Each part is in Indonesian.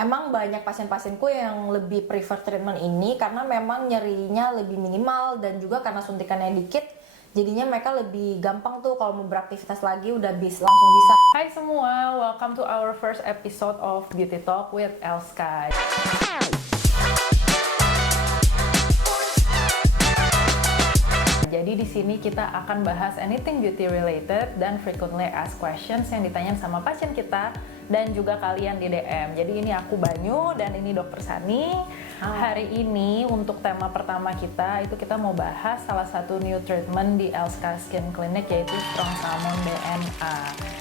emang banyak pasien-pasienku yang lebih prefer treatment ini karena memang nyerinya lebih minimal dan juga karena suntikannya dikit, jadinya mereka lebih gampang tuh kalau mau beraktivitas lagi udah langsung bisa. Hai semua, welcome to our first episode of Beauty Talk with Elsky. Jadi di sini kita akan bahas anything beauty related dan frequently asked questions yang ditanyain sama pasien kita dan juga kalian di DM. Jadi ini aku Banyu dan ini Dokter Sani. Hari ini untuk tema pertama kita itu kita mau bahas salah satu new treatment di Elsky Skin Clinic yaitu Strong Salmon DNA.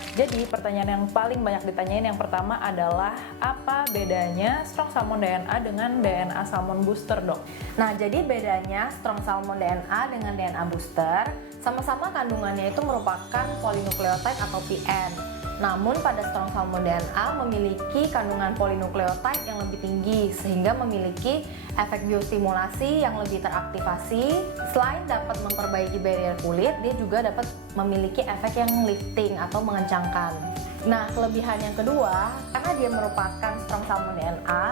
Jadi pertanyaan yang paling banyak ditanyain yang pertama adalah apa bedanya Strong Salmon DNA dengan DNA Salmon Booster, Dok? Nah, jadi bedanya Strong Salmon DNA dengan DNA Booster, sama-sama kandungannya itu merupakan polinukleotide atau PN. Namun pada Strong Salmon DNA memiliki kandungan polinukleotide yang lebih tinggi sehingga memiliki efek biostimulasi yang lebih teraktivasi. Selain dapat memperbaiki barrier kulit, dia juga dapat memiliki efek yang lifting atau mengencangkan. Nah, kelebihan yang kedua, karena dia merupakan Strong Salmon DNA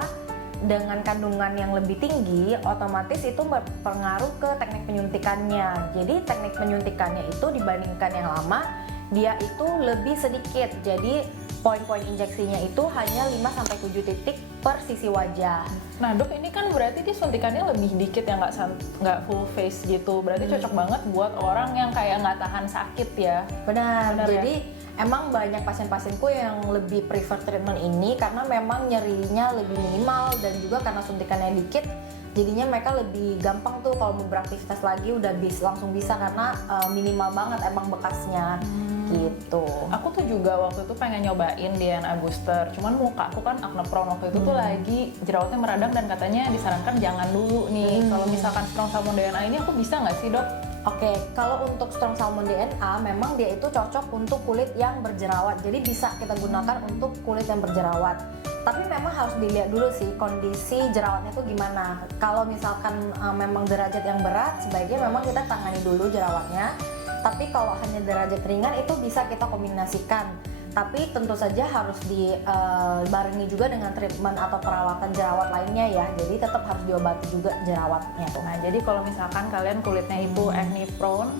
dengan kandungan yang lebih tinggi, otomatis itu berpengaruh ke teknik penyuntikannya. Jadi teknik penyuntikannya itu dibandingkan yang lama, dia itu lebih sedikit. Jadi poin-poin injeksinya itu hanya 5-7 titik per sisi wajah. Nah, Dok, ini kan berarti dia suntikannya lebih dikit ya, nggak full face gitu. Berarti cocok banget buat orang yang kayak nggak tahan sakit ya. Benar. Benar, Jadi emang banyak pasien-pasienku yang lebih prefer treatment ini karena memang nyerinya lebih minimal dan juga karena suntikannya dikit, jadinya mereka lebih gampang tuh kalau mau beraktivitas lagi udah langsung bisa karena minimal banget emang bekasnya. Gitu. Aku tuh juga waktu itu pengen nyobain DNA booster, cuman muka aku kan acne prone waktu itu tuh lagi jerawatnya meradang dan katanya disarankan jangan dulu nih. Kalau misalkan Strong Salmon DNA ini aku bisa nggak sih, Dok? Oke, kalau untuk Strong Salmon DNA memang dia itu cocok untuk kulit yang berjerawat. Jadi bisa kita gunakan untuk kulit yang berjerawat. Tapi memang harus dilihat dulu sih kondisi jerawatnya tuh gimana. Kalau misalkan memang derajat yang berat, sebaiknya memang kita tangani dulu jerawatnya. Tapi kalau hanya derajat ringan itu bisa kita kombinasikan. Tapi tentu saja harus dibarengi juga dengan treatment atau perawatan jerawat lainnya ya. Jadi tetap harus diobati juga jerawatnya. Nah, jadi kalau misalkan kalian kulitnya itu acne prone,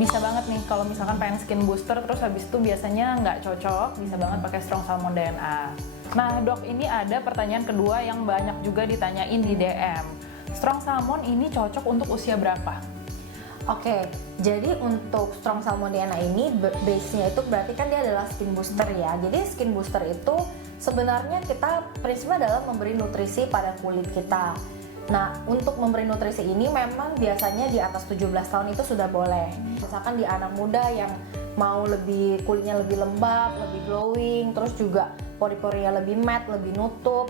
bisa banget nih kalau misalkan pengen skin booster terus habis itu biasanya nggak cocok, bisa banget pakai Strong Salmon DNA. Nah, Dok, ini ada pertanyaan kedua yang banyak juga ditanyain di DM. Strong Salmon ini cocok untuk usia berapa? Oke, jadi untuk Strong Salmon DNA ini base-nya itu berarti kan dia adalah skin booster ya. Jadi skin booster itu sebenarnya kita prinsipnya adalah memberi nutrisi pada kulit kita. Nah, untuk memberi nutrisi ini memang biasanya di atas 17 tahun itu sudah boleh. Misalkan di anak muda yang mau kulitnya lebih lembab, lebih glowing, terus juga pori-porinya lebih matte, lebih nutup.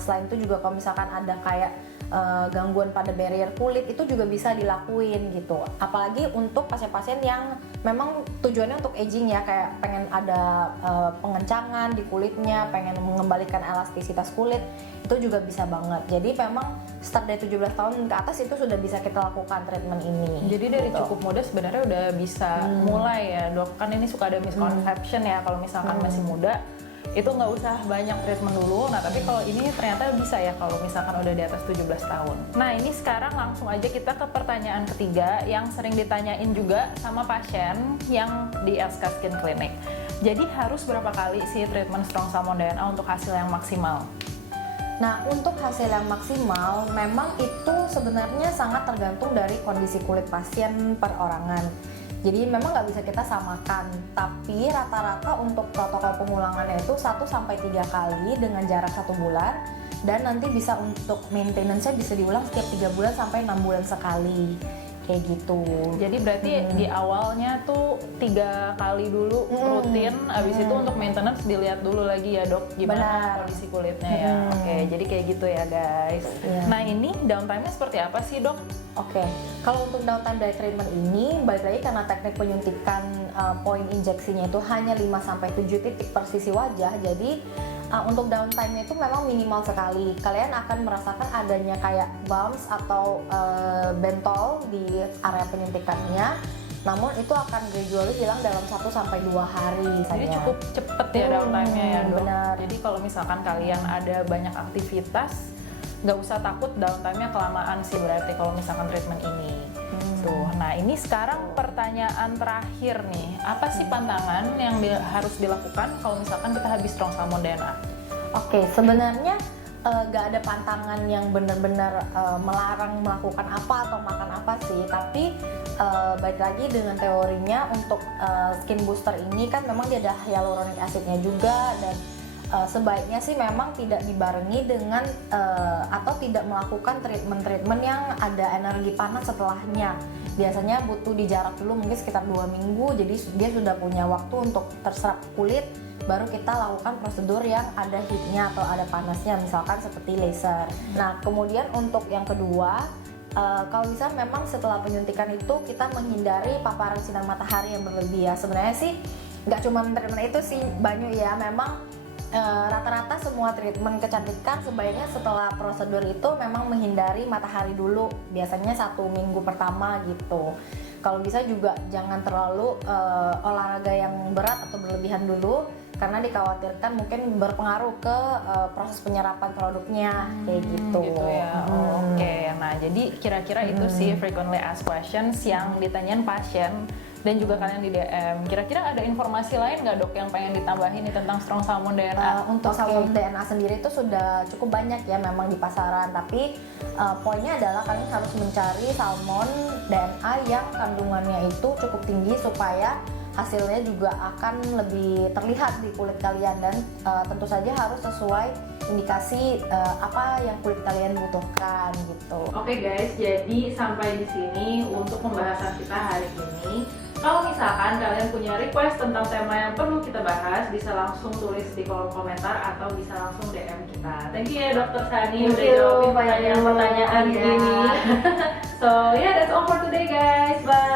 Selain itu juga kalau misalkan ada kayak gangguan pada barrier kulit itu juga bisa dilakuin gitu. Apalagi untuk pasien-pasien yang memang tujuannya untuk aging ya, kayak pengen ada pengencangan di kulitnya, pengen mengembalikan elastisitas kulit, itu juga bisa banget. Jadi memang start dari 17 tahun ke atas itu sudah bisa kita lakukan treatment ini. Jadi dari gitu. cukup muda sebenarnya udah bisa mulai ya, Dok. Kan ini suka ada misconception ya kalau misalkan masih muda itu nggak usah banyak treatment dulu. Nah, tapi kalau ini ternyata bisa ya kalau misalkan udah di atas 17 tahun. Nah, ini sekarang langsung aja kita ke pertanyaan ketiga yang sering ditanyain juga sama pasien yang di Elsky Skin Clinic. Jadi harus berapa kali sih treatment Strong Salmon DNA untuk hasil yang maksimal? Nah, untuk hasil yang maksimal memang itu sebenarnya sangat tergantung dari kondisi kulit pasien perorangan. Jadi memang nggak bisa kita samakan, tapi rata-rata untuk protokol pengulangannya itu 1-3 kali dengan jarak 1 bulan, dan nanti bisa untuk maintenance-nya bisa diulang setiap 3 bulan sampai 6 bulan sekali. Kayak gitu. Jadi berarti di awalnya tuh 3 kali dulu rutin, abis itu untuk maintenance dilihat dulu lagi ya, Dok, gimana kondisi kulitnya ya. Oke, jadi kayak gitu ya, guys. Nah, ini downtime-nya seperti apa sih, Dok? Oke, kalau untuk downtime dari treatment ini, balik lagi karena teknik penyuntikan poin injeksinya itu hanya 5-7 titik per sisi wajah, jadi untuk downtime itu memang minimal sekali. Kalian akan merasakan adanya kayak bumps atau bentol di area penyuntikannya, Namun itu akan gradually hilang dalam 1-2 hari Jadi saja. cukup cepet ya downtime-nya ya dok. Benar. Jadi kalau misalkan kalian ada banyak aktivitas, nggak usah takut downtime-nya kelamaan sih berarti kalau misalkan treatment ini. Tuh, nah ini sekarang pertanyaan terakhir nih, apa sih pantangan yang harus dilakukan kalau misalkan kita habis strong salmon DNA? Oke, sebenarnya gak ada pantangan yang benar-benar melarang melakukan apa atau makan apa sih, tapi baik lagi dengan teorinya untuk skin booster ini kan memang dia ada hyaluronic acidnya juga, dan sebaiknya sih memang tidak dibarengi dengan atau tidak melakukan treatment yang ada energi panas setelahnya. Biasanya butuh dijarak dulu mungkin sekitar 2 minggu, jadi dia sudah punya waktu untuk terserap kulit, baru kita lakukan prosedur yang ada heatnya atau ada panasnya, misalkan seperti laser. Nah kemudian untuk yang kedua, kalau bisa memang setelah penyuntikan itu kita menghindari paparan sinar matahari yang berlebih ya. Sebenarnya sih nggak cuma treatment itu sih Banyu ya, memang rata-rata semua treatment kecantikan sebaiknya setelah prosedur itu memang menghindari matahari dulu, biasanya 1 minggu pertama gitu. Kalau bisa juga jangan terlalu olahraga yang berat atau berlebihan dulu, karena dikhawatirkan mungkin berpengaruh ke proses penyerapan produknya kayak gitu. Gitu ya. Oke. Nah, jadi kira-kira itu sih frequently asked questions yang ditanyain pasien dan juga kalian di DM. Kira-kira ada informasi lain nggak dok yang pengen ditambahin nih tentang strong salmon DNA? Untuk salmon DNA sendiri itu sudah cukup banyak ya memang di pasaran, tapi poinnya adalah kalian harus mencari salmon DNA yang kandungannya itu cukup tinggi supaya hasilnya juga akan lebih terlihat di kulit kalian, dan tentu saja harus sesuai indikasi apa yang kulit kalian butuhkan gitu. Oke guys, jadi sampai di sini untuk pembahasan kita hari ini. Kalau misalkan kalian punya request tentang tema yang perlu kita bahas, bisa langsung tulis di kolom komentar atau bisa langsung DM kita. Thank you ya Dr. Sani udah jawabin pertanyaan-pertanyaan ini. So yeah, that's all for today guys. Bye.